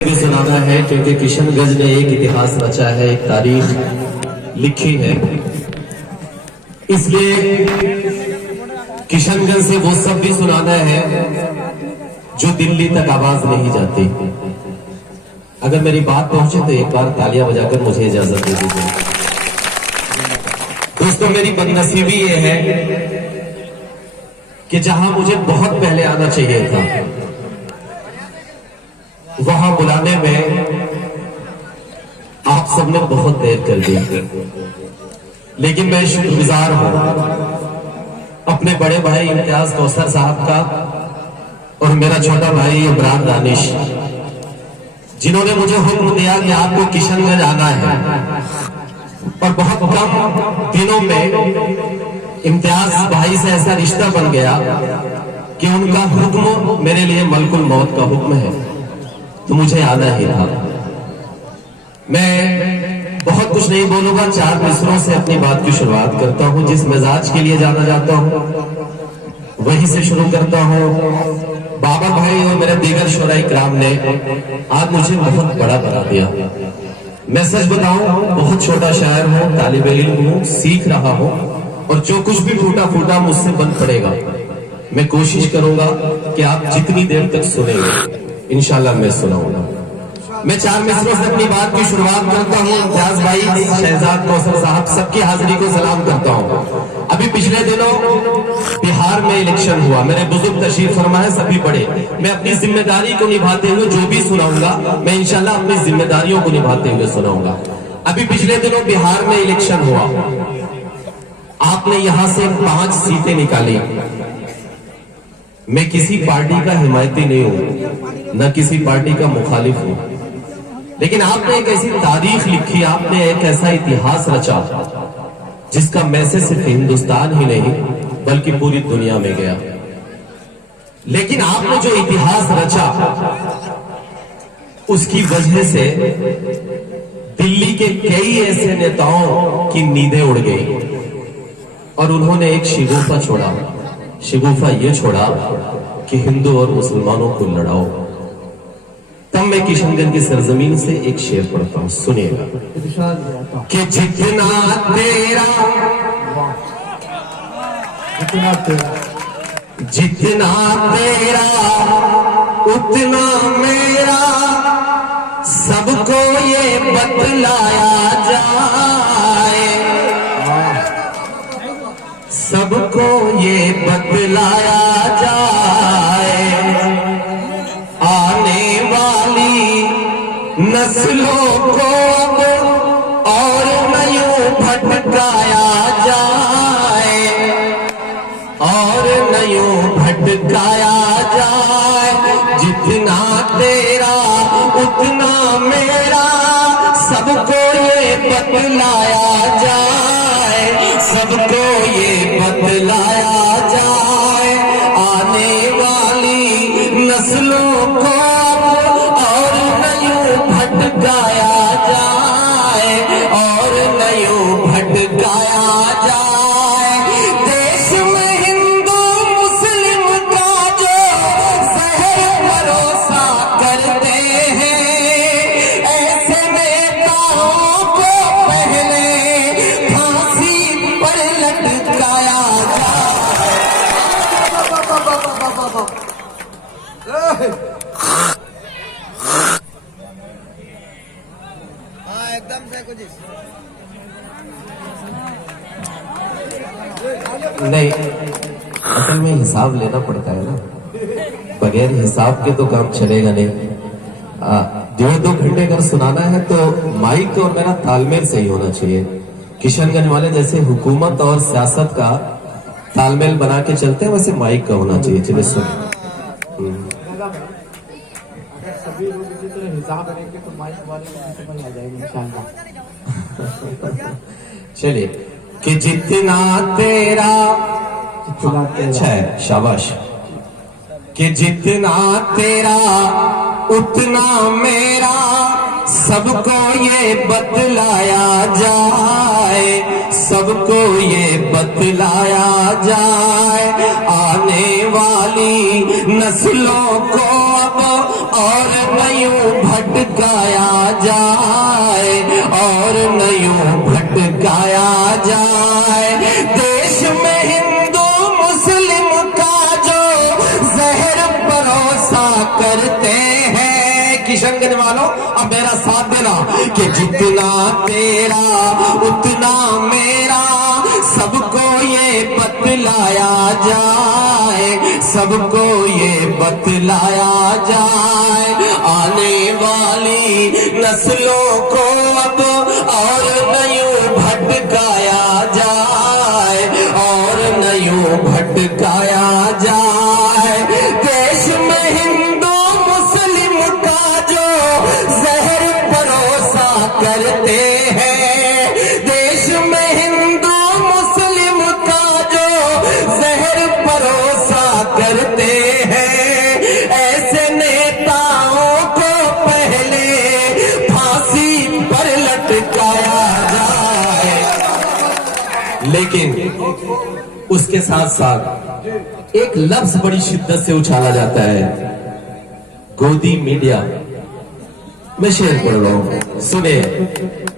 भी सुनाना है क्योंकि किशनगंज ने एक इतिहास रचा है, एक तारीख लिखी है। इसलिए किशनगंज से वो सब भी सुनाना है जो दिल्ली तक आवाज नहीं जाती। अगर मेरी बात पहुंचे तो एक बार तालियां बजाकर मुझे इजाजत दे दीजिए। दोस्तों, मेरी बदनसीबी ये है कि जहां मुझे बहुत पहले आना चाहिए था, वहां बुलाने में आप सबने बहुत देर कर दी। लेकिन मैं शुक्रगुजार हूं अपने बड़े भाई इम्तियाज कौसर साहब का और मेरा छोटा भाई इमरान दानिश, जिन्होंने मुझे हुक्म दिया कि आपको किशनगंज आना है। और बहुत कम दिनों में इम्तियाज भाई से ऐसा रिश्ता बन गया कि उनका हुक्म मेरे लिए मलकुल मौत का हुक्म है, तो मुझे आना ही था। मैं बहुत कुछ नहीं बोलूंगा, 4 मिसरों से अपनी बात की शुरुआत करता हूं। जिस मिजाज के लिए जाना जाता हूं वहीं से शुरू करता हूं। बाबर भाई और मेरे दीगर शोराई कराम ने आज मुझे बहुत बड़ा बना दिया। मैं सच बताऊं, बहुत छोटा शायर हूं, तालिबे इल्म हूं, सीख रहा हूं, और जो कुछ भी टूटा फूटा मुझसे बन पड़ेगा। मैं कोशिश करूंगा कि आप जितनी देर तक सुनेंगे इंशाल्लाह मैं सुनाऊंगा। मैं 4 मिसरों से अपनी बात की शुरुआत करता हूँ। इम्तियाज भाई, शहजाद कौसर साहब, सबकी हाजिरी को सलाम करता हूँ। अभी पिछले दिनों बिहार में इलेक्शन हुआ, मेरे बुजुर्ग तशरीफ फरमाए, सभी पढ़े। मैं अपनी जिम्मेदारी को निभाते हुए जो भी सुनाऊंगा, मैं इंशाल्लाह अपनी जिम्मेदारियों को निभाते हुए सुनाऊंगा। अभी पिछले दिनों बिहार में इलेक्शन हुआ, आपने यहां से 5 सीटें निकाली। मैं किसी पार्टी का हिमायती नहीं हूं, न किसी पार्टी का मुखालिफ हूं, लेकिन आपने एक ऐसी तारीख लिखी, आपने एक ऐसा इतिहास रचा जिसका मैसेज सिर्फ हिंदुस्तान ही नहीं बल्कि पूरी दुनिया में गया। लेकिन आपने जो इतिहास रचा उसकी वजह से दिल्ली के कई ऐसे नेताओं की नींदें उड़ गई और उन्होंने एक शिगुफा छोड़ा। शिगुफा ये छोड़ा कि हिंदू और मुसलमानों को लड़ाओ। तब मैं किशनगंज की सरजमीन से एक शेर पढ़ता हूं, सुनिएगा। कि जितना तेरा उतना मेरा, सबको ये बतलाया जाए, सबको ये बतलाया जाए, आने वाली नस्लों को और नयूं भटकाया जाए, और नयूं भटकाया जाए। जितना तेरा उतना मेरा, सबको ये बतलाया जाए, सबको ये बतलाया जाए, आने वाली नस्लों को और नयूं भटकाया जाए, और नयूं भटकाया जाए। देश में हिंदू मुस्लिम का जो जहर भरोसा करते हैं, ऐसे नेताओं को पहले फांसी पर लटकाया जाए। एकदम से कुछ नहीं, असल में हिसाब लेना पड़ता है ना, बगैर हिसाब के तो काम चलेगा नहीं। 1.5-2 घंटे अगर सुनाना है तो माइक और मेरा तालमेल सही होना चाहिए। किशनगंज वाले जैसे हुकूमत और सियासत का तालमेल बना के चलते हैं, वैसे माइक का होना चाहिए। चलिए सुन, अगर सभी लोग इसी तरह हिसाब करेंगे तो माइक वाले को समझ आ जाएगी इंशाल्लाह। चलिए। कि जितना तेरा, अच्छा है, शाबाश। कि जितना तेरा उतना मेरा, सबको ये बतलाया जाए, सबको ये बतलाया जाए, आने वाली नस्लों को अब और न यूं भटकाया जाए, और न यूं भटकाया जाए। देश में हिंदू मुस्लिम का जो जहर परोसा करते हैं, किशनगंज वालों अब मेरा साथ देना कि जितना तेरा उतना मेरा, सबको ये बतलाया जाए, सबको ये बतलाया जाए। आने वाली नस्लों को अब और न यूं भटकाया जाए, और न यूं भटकाया जाए। देश में हिंदू मुस्लिम का जो जहर परोसा करते हैं, देश में हिंदू मुस्लिम का जो जहर परोसा करते हैं, ऐसे नेताओं को पहले फांसी पर लटकाया जाए। लेकिन उसके साथ साथ एक लफ्ज बड़ी शिद्दत से उछाला जाता है, गोदी मीडिया। मैं शेर पढ़ रहा हूं, सुने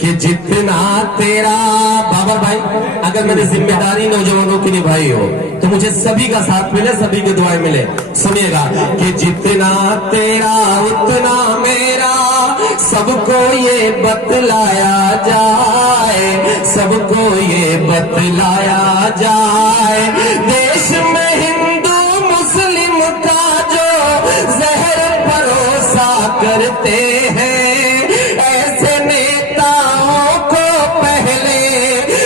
कि जितना तेरा, बाबर भाई अगर मेरी जिम्मेदारी नौजवानों की निभाई हो तो मुझे सभी का साथ मिले, सभी की दुआएं मिले। सुनिएगा कि जितना तेरा उतना मेरा, सबको ये बतलाया जाए, सबको ये बतलाया जाए। देश में हिंदू मुस्लिम का जो जहर परोसा करते हैं, ऐसे नेताओं को पहले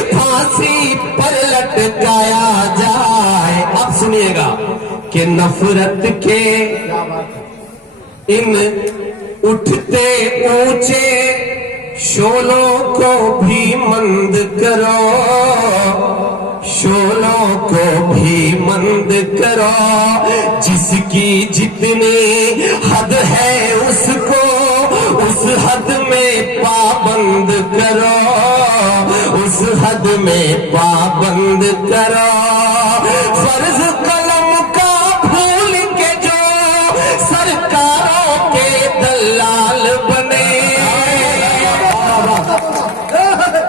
फांसी पर लटकाया जाए। अब सुनिएगा कि नफरत के इन उठते ऊंचे शोलों को भी मंद करो, शोलों को भी मंद करो। जिसकी जितनी हद है उसको उस हद में पाबंद करो, उस हद में पाबंद करो। फर्ज कलम का भूल के जो सरकारों के दलाल बने।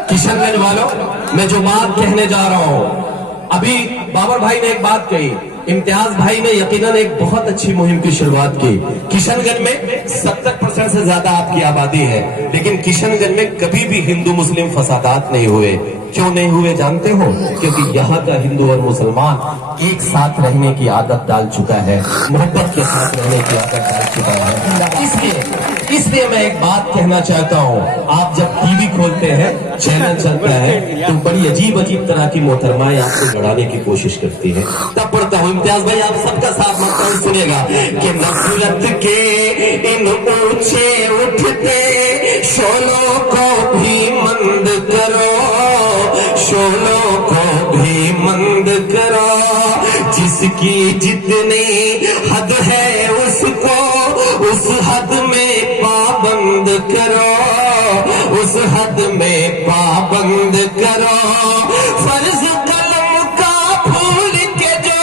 किशनगंज वालों, मैं जो बात कहने जा रहा हूं, अभी बाबर भाई ने एक बात कही, इम्तियाज भाई ने यकीनन एक बहुत अच्छी मुहिम की शुरुआत की। किशनगंज में 70% से ज्यादा आपकी आबादी है, लेकिन किशनगंज में कभी भी हिंदू मुस्लिम फसादात नहीं हुए। क्यों नहीं हुए जानते हो? क्योंकि यहाँ का हिंदू और मुसलमान एक साथ रहने की आदत डाल चुका है, मोहब्बत के साथ रहने की आदत डाल चुका है। इसलिए मैं एक बात कहना चाहता हूँ, आप जब टीवी खोलते हैं, चैनल चलता है, तो बड़ी अजीब अजीब तरह की मोहतरमाएं आपको बढ़ाने की कोशिश करती है। तब पढ़ता हूँ, इम्तियाज भाई आप सबका साथ मांगता हूँ, सुनेगा कि नफरत के इन ऊंचे उठते शोलों को भी मंद करो, शोलों को भी मंद करो। जिसकी जितनी हद है उसको उस हद में पाबंद करो, उस हद में पाबंद करो। फर्ज कलम का भूल के जो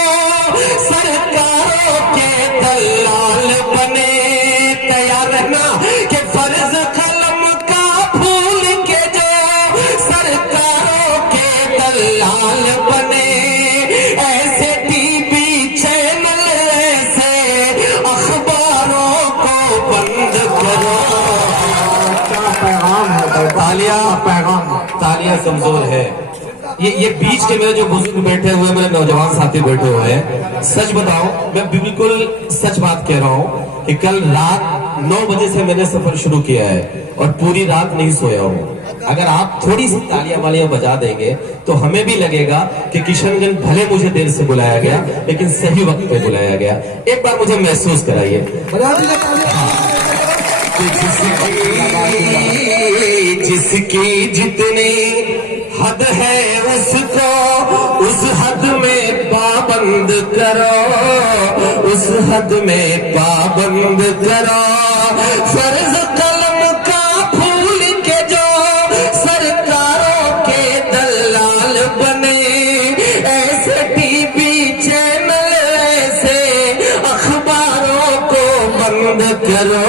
सरकारों के दलाल बने, तैयार रहना कि फर्ज कलम का भूल के जो सरकारों के दलाल बने। ऐसे टीवी चैनल, ऐसे अखबारों को बंद करो। पैगाम है, तालियां कमजोर है। ये बीच के मेरे जो बुजुर्ग बैठे हुए, मेरे नौजवान साथी बैठे हुए हैं, सच बताओ, मैं बिल्कुल सच बात कह रहा हूँ कि कल रात 9 बजे से मैंने सफर शुरू किया है और पूरी रात नहीं सोया हूँ। अगर आप थोड़ी सी तालियां वालियां बजा देंगे तो हमें भी लगेगा कि किशनगंज भले मुझे देर से बुलाया गया, लेकिन सही वक्त पे बुलाया गया। एक बार मुझे महसूस कराइए। जिसकी जितनी हद है उसको उस हद में पाबंद करो, उस हद में पाबंद करो। फर्ज कलम का भूल के जो सरकारों के दलाल बने, ऐसे टीवी चैनल, ऐसे अखबारों को बंद करो,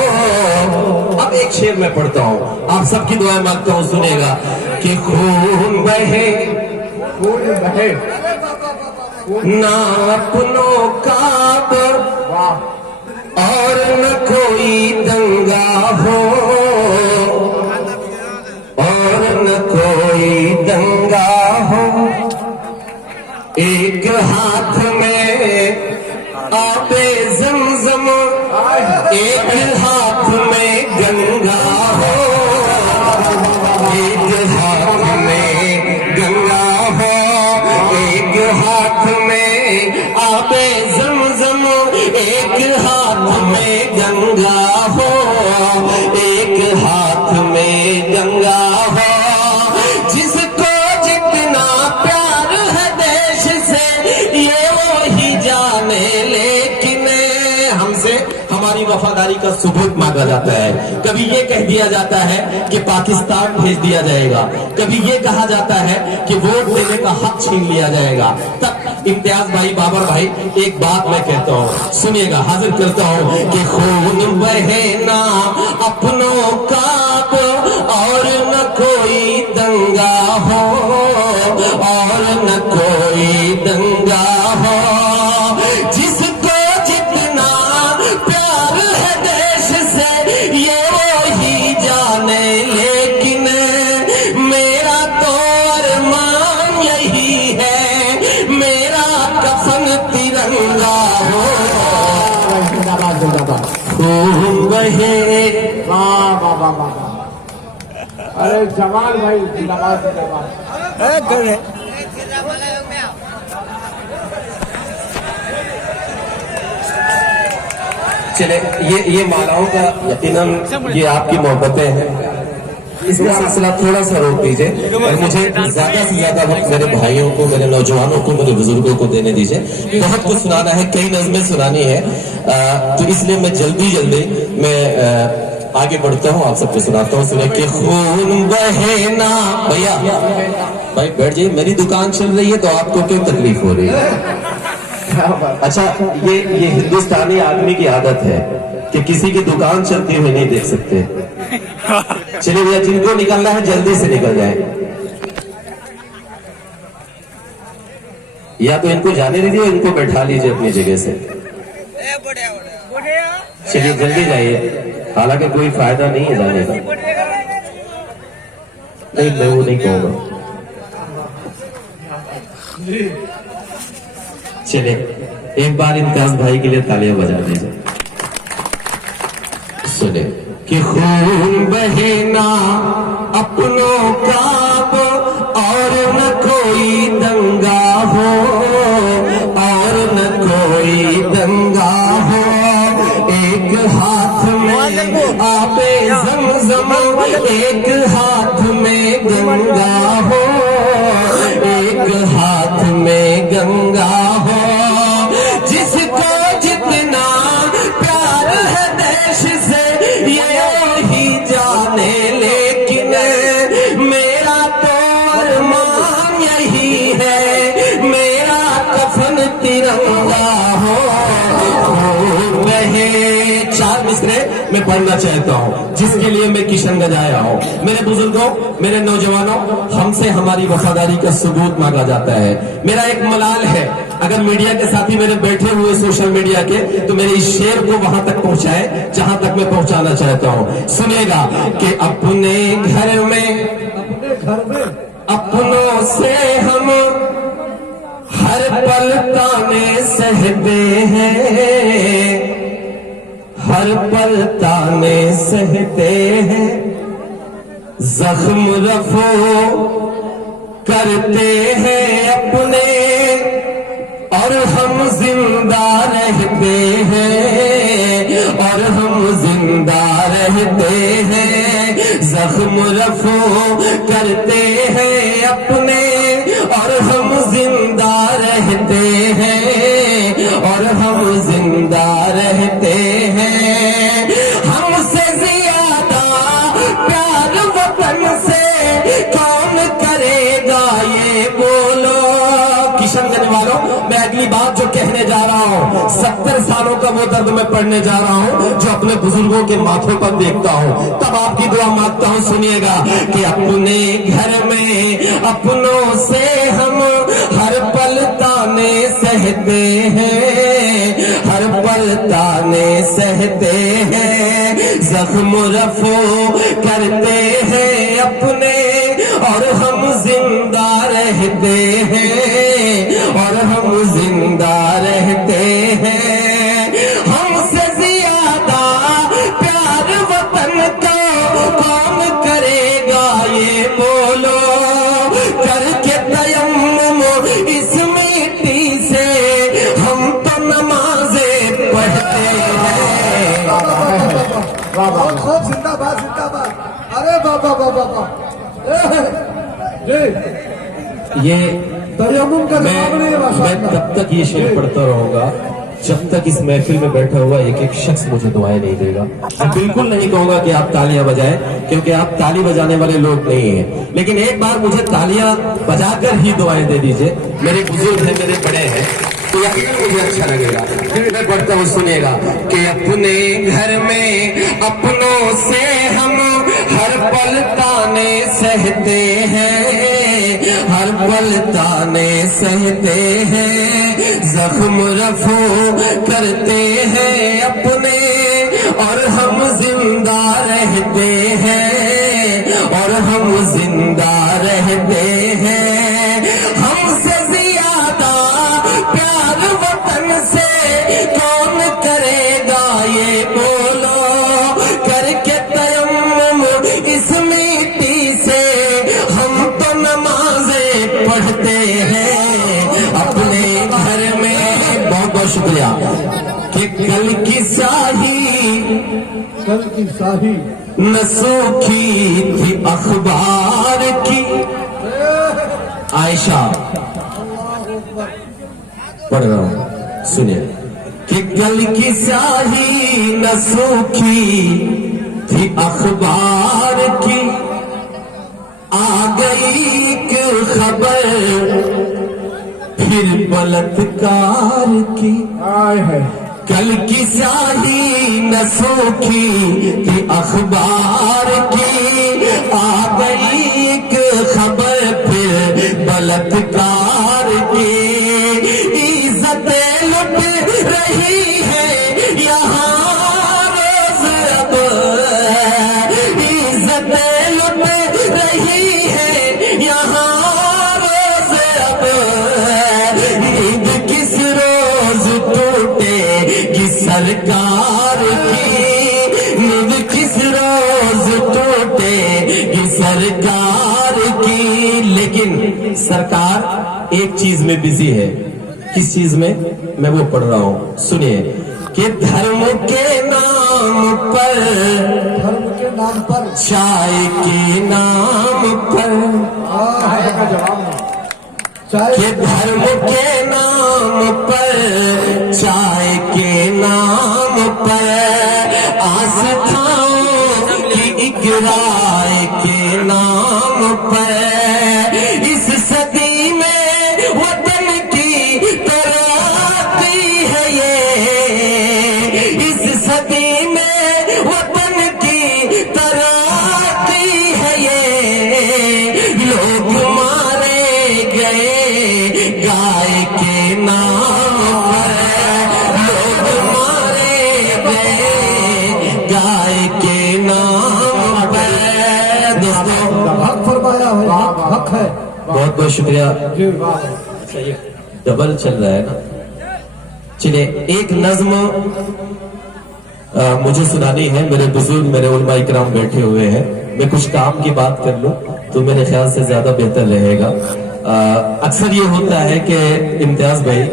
एक शेर में पढ़ता हूँ, आप सबकी दुआएं मांगता हूँ, सुनेगा कि खून बहे ना अपनों का और न कोई दंगा हो, और न कोई दंगा हो। एक हाथ में आबे ज़मज़म, एक हाथ में गंगा हो, एक हाथ में गंगा हो, एक हाथ में आबे ज़मज़म, एक हाथ में गंगा हो, एक हाथ में गंगा हो। जिसको जितना प्यार है देश से ये वो ही जाने, लेकिन हमसे हमारी वफादारी का सबूत मांगा जाता है। कभी ये कह दिया जाता है कि पाकिस्तान भेज दिया जाएगा, कभी ये कहा जाता है कि वोट देने का हक छीन लिया जाएगा। तब इम्तियाज भाई, बाबर भाई, एक बात मैं कहता हूँ, सुनिएगा, हाजिर करता हूँ कि खून बहे ना अपनों का और न कोई दंगा हो, और न कोई दंगा हो। जिसको जितना प्यार है देश से ये वो ही जाने, लेकिन मेरा तो अरमान यही है, मेरा कफन तिरंगा हो। खून बहे। वाह वाह वाह वाह। अरे जमाल भाई जिंदाबाद जिंदाबाद। चले, ये मालाओं का यकीनन ये आपकी मोहब्बतें हैं, इसमें सिलसिला थोड़ा सा रोक दीजिए और मुझे ज्यादा से ज्यादा वक्त मेरे भाइयों को, मेरे नौजवानों को, मेरे बुजुर्गों को देने दीजिए। बहुत कुछ सुनाना है, कई नज़में सुनानी है, तो इसलिए मैं जल्दी मैं आगे बढ़ता हूँ, आप सबको सुनाता हूँ। सुने कि खून बहे ना, भैया भाई बैठ जाइए, मेरी दुकान चल रही है तो आपको क्यों तकलीफ हो रही है? अच्छा, ये हिंदुस्तानी आदमी की आदत है कि किसी की दुकान चलती हुई नहीं देख सकते। चलिए भैया, जिनको निकलना है जल्दी से निकल जाए, या तो इनको जाने दीजिए, इनको बैठा लीजिए अपनी जगह से। चलिए जल्दी जाइए, हालांकि कोई फायदा नहीं है जाने का। नहीं, मैं वो नहीं कहूंगा। चले, एक बार इम्तियाज भाई के लिए तालियां बजा दीजिए। सुने कि खून बहे ना अपनों का और न कोई दंगा हो, और न कोई दंगा हो। एक हाथ में आबे ज़मज़म, एक हाथ में गंगा हो, एक हाथ में गंगा हो। जिसको जितना प्यार है देश से ये ही जाने, लेकिन मेरा तो अरमान यही है, मेरा कफन तिरंगा हो। चार मिसरे मैं पढ़ना चाहता हूँ, जिसके लिए मैं किशनगंज आया हूँ। मेरे बुजुर्गों, मेरे नौजवानों, हमसे हमारी वफादारी का सबूत मांगा जाता है। मेरा एक मलाल है, अगर मीडिया के साथी मेरे बैठे हुए सोशल मीडिया के, तो मेरे इस शेर को वहां तक पहुंचाए जहां तक मैं पहुंचाना चाहता हूँ। सुनेगा कि अपने घर में अपनों से हम हर पल ताने सहते हैं, हर पल ताने सहते हैं। जख्म रफो करते हैं अपने और हम जिंदा रहते हैं, और हम जिंदा रहते हैं। जख्म रफो करते हैं अपने और हम जिंदा रहते हैं, और हम जिंदा रहते हैं। हमसे ज्यादा प्यार वतन से कौन करेगा ये बोलो। किशनगंज वालों, मैं अगली बात जो कहने जा रहा हूँ, 70 सालों का वो दर्द मैं पढ़ने जा रहा हूँ जो अपने बुजुर्गों के माथों पर देखता हूँ। तब आपकी दुआ मांगता हूँ, सुनिएगा कि अपने घर में अपनों से हम हर पल ताने सहते हैं, हर पल ताने सहते हैं, जख्म रफो करते हैं अपने और हम जिंदा रहते हैं, और हम जिंदा रहते हैं। हमसे ज्यादा प्यार वतन का कौन करेगा ये बोलो, करके तयम्मुम इस मिट्टी से हम तो नमाजें पढ़ते हैं। बहुत खूब, जिंदाबाद जिंदाबाद। अरे बाबा बाबा बाबा जी, ये तयम्मुम का जवाब नहीं है मैं माशाअल्लाह। तब तक ये शेर पढ़ता रहूंगा जब तक इस महफिल में बैठा हुआ एक एक शख्स मुझे दुआएं नहीं देगा। मैं बिल्कुल नहीं कहूंगा कि आप तालियां बजाएं, क्योंकि आप ताली बजाने वाले लोग नहीं हैं, लेकिन एक बार मुझे तालियां बजाकर ही दुआएं दे दीजिए। मेरे बुजुर्ग हैं, मेरे बड़े हैं, तो यकीनन मुझे अच्छा लगेगा। फिर मैं पढ़ता हूँ, सुनिएगा कि अपने घर में अपनों से हम हर पल ताने सहते हैं, हर पल ताने सहते हैं, जख्म रफो करते हैं अपने और हम जिंदा रहते हैं, और हम जिंदा रहते हैं। हमसे ज्यादा प्यार वतन से कौन करेगा ये बोलो, करके तयम्मुम इस मिट्टी से हम तो नमाजें पढ़ते हैं अपने घर में। बहुत बहुत शुक्रिया। कि कल की शाही, कल की शाही न सूखी थी अखबार की। आयशा पढ़ रहा हूं, सुनिए कि कल की शाही न सूखी थी अखबार की, आ गई एक खबर फिर बलात्कार की। आए है कल की शाही न सूखी थी अखबार की, आ गई एक खबर फिर बलात्कार की। इज्जतें लुट रही है यहाँ रोज अब, इज्जतें लुट रही है यहाँ रोज अब। ईद किस रोज टूटेगी सरकार की, नींद किस रोज टूटेगी सरकार की। लेकिन सरकार एक चीज में बिजी है। किस चीज में? मैं वो पढ़ रहा हूं, सुनिए कि धर्म के नाम पर, धर्म के नाम पर, चाय के नाम पर, चाय का जवाब नहीं। चाय कि धर्म के नाम पर, चाय के नाम पर, आस्थाओं की एक राय के नाम पर, इस सदी में वतन की तराती है ये, इस सदी में वतन की तराती है ये। लोग मारे गए गाय के नाम पर, लोग मारे गए गाय के नाम पर। दोस्तों हक फरमाया है, हक है। बहुत बहुत शुक्रिया। जी वाह। अच्छा, ये डबल चल रहा है ना। चलिए एक नज्म मुझे सुनानी है। मेरे बुजुर्ग, मेरे उलमा इकराम बैठे हुए हैं। मैं कुछ काम की बात कर लूं तो मेरे ख्याल से ज्यादा बेहतर रहेगा। अक्सर ये होता है कि इम्तियाज भाई,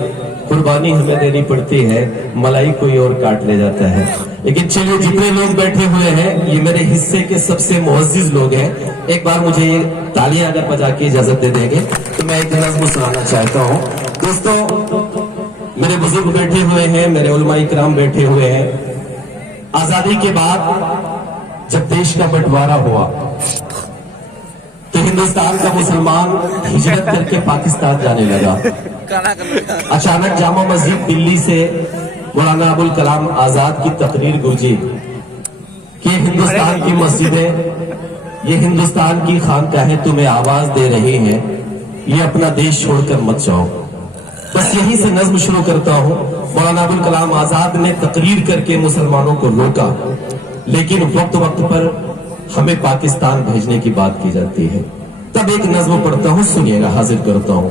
कुर्बानी हमें देनी पड़ती है, मलाई कोई और काट ले जाता है। लेकिन चलिए, जितने लोग बैठे हुए हैं ये मेरे हिस्से के सबसे मुअज्जिज लोग हैं। एक बार मुझे ये तालियां अगर बजा के इजाजत दे देंगे तो मैं एक नज़्म सुनाना चाहता हूँ। दोस्तों, मेरे बुजुर्ग बैठे हुए हैं, मेरे उलमा इकराम बैठे हुए हैं। आजादी के बाद जब देश का बंटवारा हुआ तो हिंदुस्तान का मुसलमान हिजरत करके पाकिस्तान जाने लगा। अचानक जामा मस्जिद दिल्ली से मौलाना अबुल कलाम आजाद की तकरीर गुर्जी कि हिंदुस्तान की मस्जिदें, ये हिंदुस्तान की खानकाहें तुम्हें आवाज दे रही हैं, ये अपना देश छोड़कर मत जाओ। बस यहीं से नज्म शुरू करता हूं। मौलाना अबुल कलाम आजाद ने तकरीर करके मुसलमानों को रोका, लेकिन वक्त वक्त पर हमें पाकिस्तान भेजने की बात की जाती है। तब एक नज्म पढ़ता हूं, सुनिएगा, हाजिर करता हूं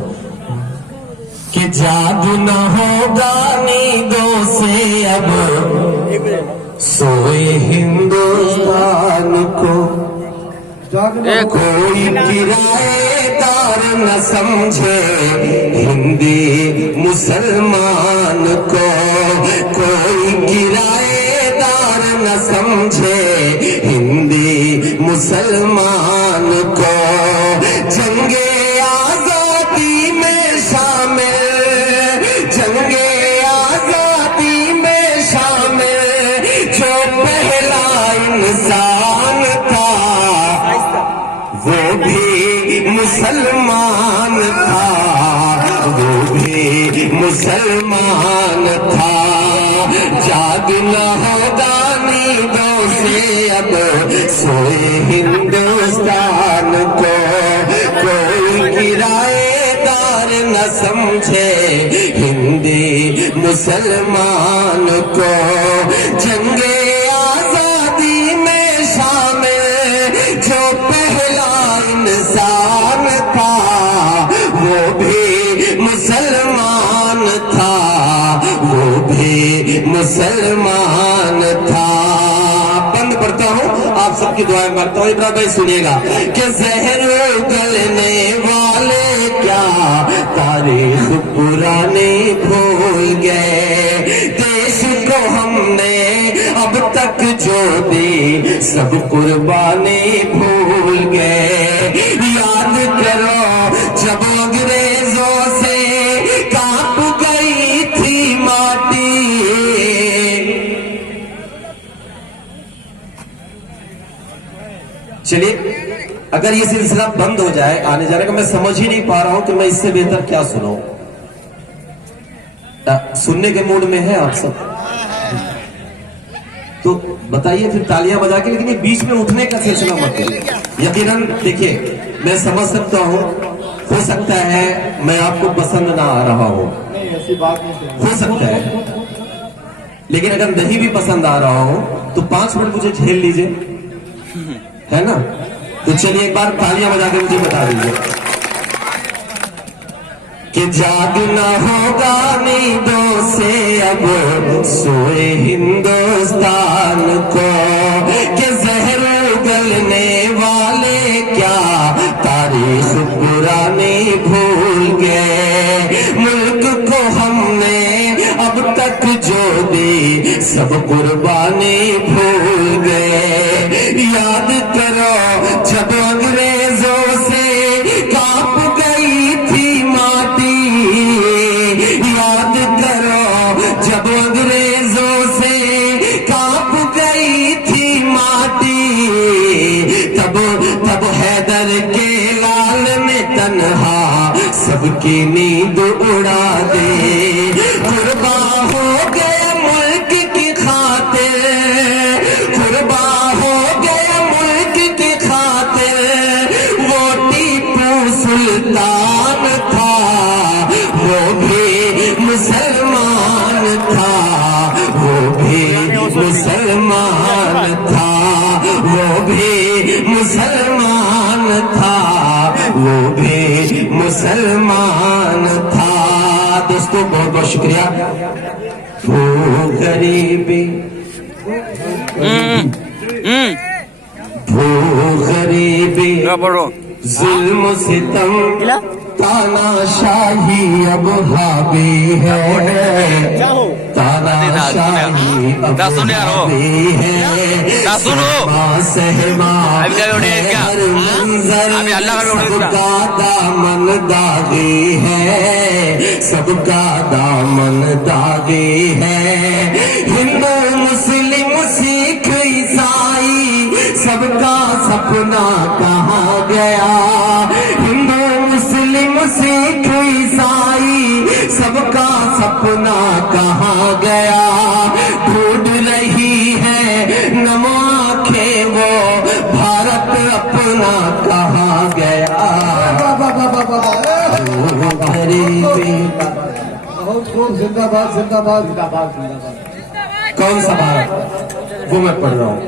कि जादू न होगा नींदों से अब सोए हिंदुस्तान को, कोई किराएदार न समझे हिंदी मुसलमान को, कोई किराएदार न समझे हिंदी मुसलमान को। जंगे आजादी में शामिल, जंगे आजादी में शामिल जो पहला इंसान था वो भी मुसलमान था, वो भी मुसलमान था। जागना होगा नींदों से अब सोए हिंदुस्तान को, कोई किराएदार न समझे हिंदी मुसलमान को। जंगे आजादी में शामिल जो पहला इंसान था वो भी मुसलमान था, वो भी मुसलमान था। बंद पढ़ता हूं, आप सबकी दुआएं मांगता हूं। इब्राहिम भाई सुनिएगा कि जहर उगलने वाले क्या तारीख पुरानी भूल गए, देश को हमने अब तक जो दी सब कुर्बानी भूल गए। याद करो जब अंग्रेजों से कांप गई थी माटी, चलिए अगर ये सिलसिला बंद हो जाए आने जाने का, मैं समझ ही नहीं पा रहा हूं कि मैं इससे बेहतर क्या सुनाऊं। सुनने के मूड में है आप सब तो बताइए फिर तालियां बजा के, लेकिन ये बीच में उठने का सिलसिला मत करिए। यकीनन देखिए मैं समझ सकता हूं, हो सकता है मैं आपको पसंद ना आ रहा हूं, ऐसी बात नहीं, हो सकता है, लेकिन अगर नहीं भी पसंद आ रहा हो तो 5 मिनट मुझे झेल लीजिए, है ना। तो चलिए एक बार तालियां बजा के मुझे बता दीजिए कि जादू न होगा नींदों से अब सोए हिंदुस्तान को, कि जहर उगलने वाले क्या तारीख पुरानी भूल गए। मुल्क को हमने अब तक जो दी सब कुर्बानी भूल गए। याद करो जब अंग्रेजों से कांप गई थी माटी, याद करो जब अंग्रेजों से कांप गई थी माटी, तब हैदर के लाल ने तन्हा सबकी नींद उड़ा दे। कुर्बा हो गया मुल्क की खातिर, कुर्बा हो गया मुल्क की खातिर, वो टीपू सुल्तान था, वो भी मुसलमान था, वो भी मुसलमान था, वो भी मुसलमान था, वो भी मुसलमान था। दोस्तों बहुत बहुत शुक्रिया। वो गरीबी, वो गरीबी, जुल्म सितम, तानाशाही अब हावी है, तानाशाही अब हावी है। सहमा हर मंजर सबका दामन दागी है, सबका दामन दागी है। हिंदू मुस्लिम सिख ईसाई सबका सपना कहाँ गया, हिंदू मुस्लिम सिख ईसाई सबका सपना कहाँ गया। अपना कहाँ गया, गरीबी। बहुत खूब, जिंदाबाद जिंदाबाद जिंदाबाद जिंदाबाद। कौन सा भारत, वो मैं पढ़ रहा हूं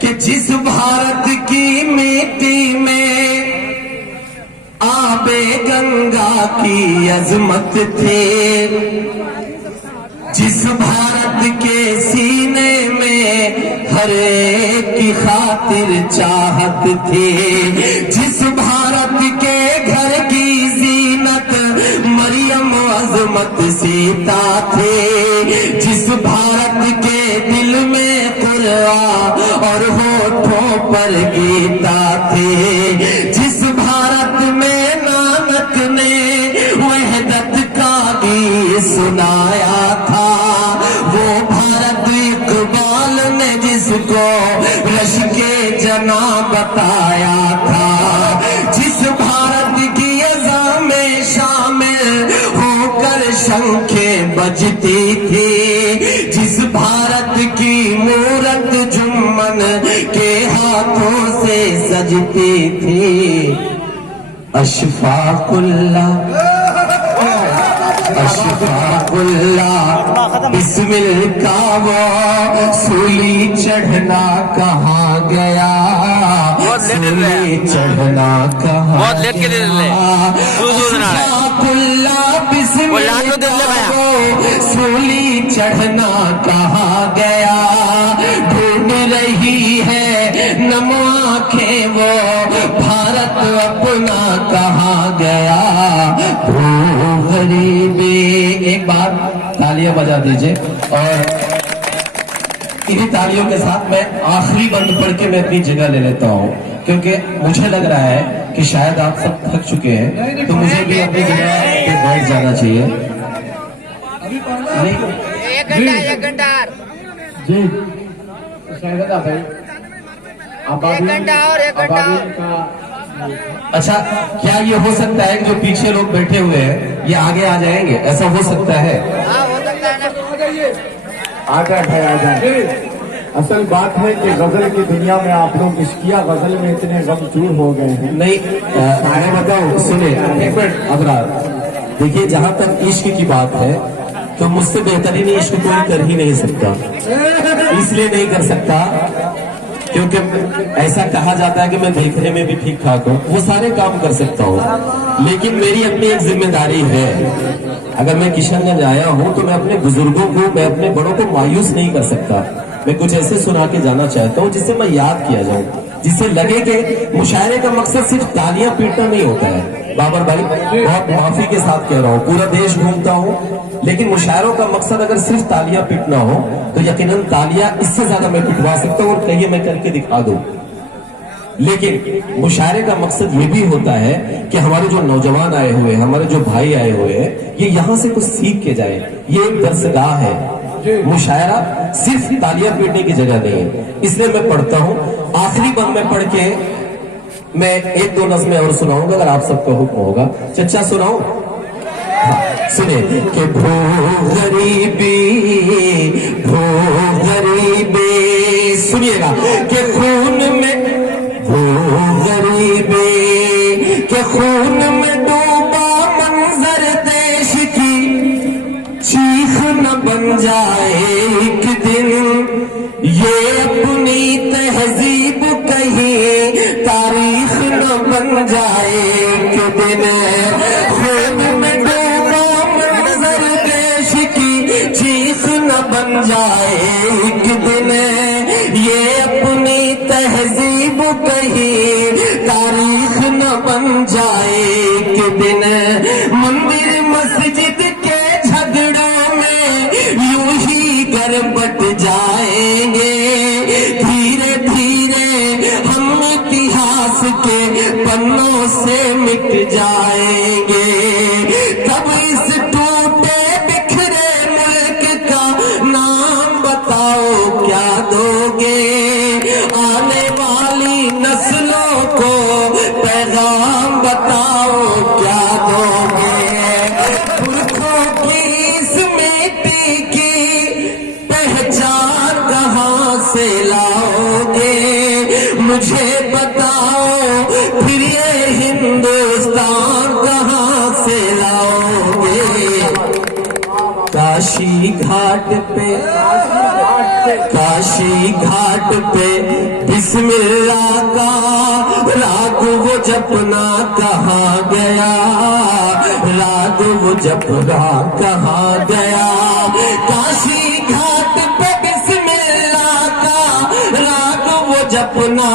कि जिस भारत की मिट्टी में आबे गंगा की अजमत थे, जिस भारत के सीने में हर एक की खातिर चाहत थी, जिस भारत के घर की जीनत मरियम अजमत सीता थे, जिस भारत के दिल में कुरान और होठों पर गीता थे, जिस भारत में नानक ने वहदत का गीत सुनाया था, वो भारत इकबाल ने जिसको रश के जना बताया था, जिस भारत की अज़ा में शामिल होकर शंखें बजती थी, जिस भारत की मूरत जुम्मन के हाथों से सजती थी, अशफाकुल्ला अशफाकुल्ला बिस्मिल का वो सूली चढ़ना कहाँ गया, सूली चढ़ना कहाँ गया, अशफाकुल्ला बिस्मिल का वो सूली चढ़ना कहाँ गया, ढूंढ रही है नम आंखें वो भारत अपना कहाँ गया, गरीबी। एक बार तालियां बजा दीजिए और इन्हीं तालियों के साथ मैं आखिरी बंद पढ़ के मैं अपनी जगह ले लेता हूँ, क्योंकि मुझे लग रहा है कि शायद आप सब थक चुके हैं, तो मुझे भी अपनी जगह पे बैठ जाना चाहिए। एक घंटा जी शायद भाई, एक घंटा और एक घंटा अच्छा, क्या ये हो सकता है कि जो पीछे लोग बैठे हुए हैं ये आगे आ जाएंगे, ऐसा हो सकता है? हाँ हो सकता है ना। आ जाए भाई आ जाए। असल बात है कि गजल की दुनिया में आप लोग इश्किया गजल में इतने गमचूर हो गए हैं। नहीं, मैं बताऊं, सुने एक मिनट अबरार, देखिए जहां तक इश्क की बात है तो मुझसे बेहतरीन इश्क कोई कर ही नहीं सकता, इसलिए नहीं कर सकता क्योंकि ऐसा कहा जाता है कि मैं देखने में भी ठीक ठाक हूँ, वो सारे काम कर सकता हूँ, लेकिन मेरी अपनी एक जिम्मेदारी है। अगर मैं किशनगंज आया हूँ तो मैं अपने बुजुर्गों को, मैं अपने बड़ों को मायूस नहीं कर सकता। मैं कुछ ऐसे सुना के जाना चाहता हूँ जिससे मैं याद किया जाऊँ, जिससे लगे कि मुशायरे का मकसद सिर्फ तालियां पीटना नहीं होता है। बाबर भाई, बहुत माफी के साथ कह रहा हूँ, पूरा देश घूमता हूँ, लेकिन मुशायरों का मकसद अगर सिर्फ तालियां पीटना हो तो यकीनन तालियां इससे ज्यादा मैं पिटवा सकता हूँ और कहिए मैं करके दिखा दूं। लेकिन मुशायरे का मकसद ये भी होता है कि हमारे जो नौजवान आए हुए हैं, हमारे जो भाई आए हुए हैं, ये यहाँ से कुछ सीख के जाए। ये एक दरसगाह है, मुशायरा सिर्फ तालियां पीटने की जगह नहीं है। इसलिए मैं पढ़ता हूँ, आखिरी बंद में पढ़ के मैं एक दो नज़्में और सुनाऊंगा अगर आप सबका हुक्म होगा। चच्चा सुनाऊं? हाँ, सुने कि भू गरीबी, सुनिएगा कि खून में भू गरीबी के खून में डूबा मंजर देश की, चीख न बन जाए एक दिन ये अपनी तहजीब कहीं, तारीख न बन जाए एक दिन, खून में डूबा मंजर देश की, चीख न बन जाए एक दिन ये अपनी तहजीब कहीं, तारीख न बन जाए एक दिन। मंदिर मस्जिद के झगड़ों में यूं ही घर बट जाएंगे, धीरे धीरे हम इतिहास के पन्नों से मिट जाएंगे। तब इस टूटे बिखरे मुल्क का नाम बताओ क्या दोगे, आने वाली नस्लों को पैगाम बताओ क्या दोगे। पुरखों की इस मिट्टी की पहचान कहाँ से लाओगे, मुझे बताओ फिर ये हिंदुस्तान कहाँ से लाओगे। काशी घाट पे बिस्मिल्लाह का राग वो जपना कहाँ गया, राग वो जपना कहाँ गया। काशी घाट पे बिस्मिल्लाह का राग वो जपना